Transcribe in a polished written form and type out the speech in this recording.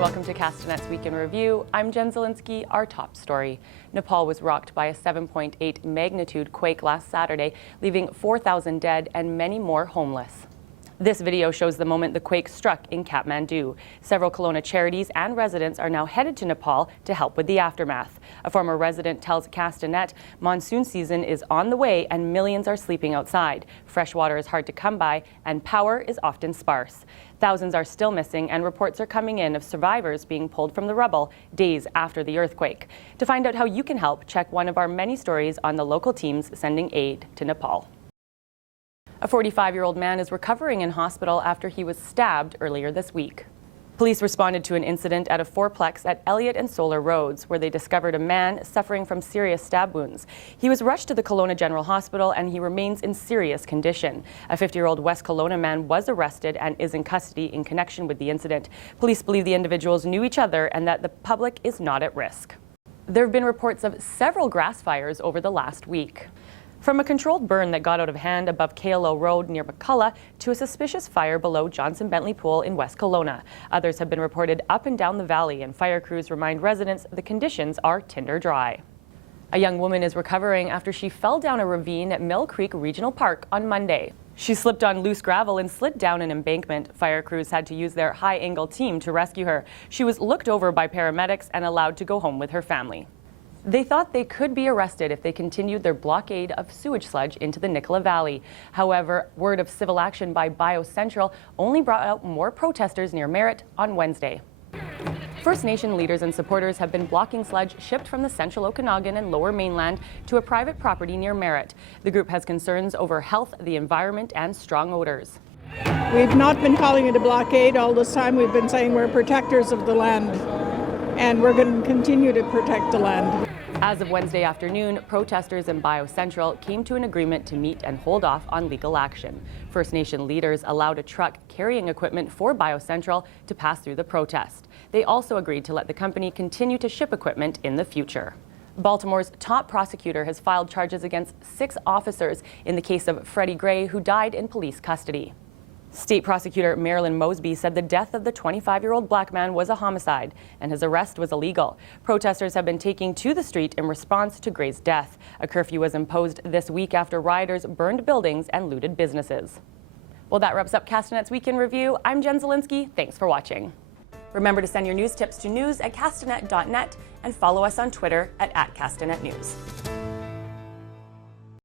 and welcome to Castanet's Week in Review. I'm Jen Zielinski. Our top story. Nepal was rocked by a 7.8 magnitude quake last Saturday, leaving 4,000 dead and many more homeless. This video shows the moment the quake struck in Kathmandu. Several Kelowna charities and residents are now headed to Nepal to help with the aftermath. A former resident tells Castanet monsoon season is on the way and millions are sleeping outside. Fresh water is hard to come by and power is often sparse. Thousands are still missing and reports are coming in of survivors being pulled from the rubble days after the earthquake. To find out how you can help, check one of our many stories on the local teams sending aid to Nepal. A 45-year-old man is recovering in hospital after he was stabbed earlier this week. Police responded to an incident at a fourplex at Elliott and Solar Roads, where they discovered a man suffering from serious stab wounds. He was rushed to the Kelowna General Hospital and he remains in serious condition. A 50-year-old West Kelowna man was arrested and is in custody in connection with the incident. Police believe the individuals knew each other and that the public is not at risk. There have been reports of several grass fires over the last week. From a controlled burn that got out of hand above KLO Road near McCullough to a suspicious fire below Johnson Bentley Pool in West Kelowna. Others have been reported up and down the valley, and fire crews remind residents the conditions are tinder dry. A young woman is recovering after she fell down a ravine at Mill Creek Regional Park on Monday. She slipped on loose gravel and slid down an embankment. Fire crews had to use their high-angle team to rescue her. She was looked over by paramedics and allowed to go home with her family. They thought they could be arrested if they continued their blockade of sewage sludge into the Nicola Valley. However, word of civil action by BioCentral only brought out more protesters near Merritt on Wednesday. First Nation leaders and supporters have been blocking sludge shipped from the Central Okanagan and Lower Mainland to a private property near Merritt. The group has concerns over health, the environment, and strong odors. We've not been calling it a blockade. All this time we've been saying we're protectors of the land, and we're going to continue to protect the land. As of Wednesday afternoon, protesters and BioCentral came to an agreement to meet and hold off on legal action. First Nation leaders allowed a truck carrying equipment for BioCentral to pass through the protest. They also agreed to let the company continue to ship equipment in the future. Baltimore's top prosecutor has filed charges against 6 officers in the case of Freddie Gray, who died in police custody. State Prosecutor Marilyn Mosby said the death of the 25-year-old black man was a homicide and his arrest was illegal. Protesters have been taking to the street in response to Gray's death. A curfew was imposed this week after rioters burned buildings and looted businesses. Well, that wraps up Castanet's Week in Review. I'm Jen Zielinski. Thanks for watching. Remember to send your news tips to news@castanet.net and follow us on Twitter @CastanetNews.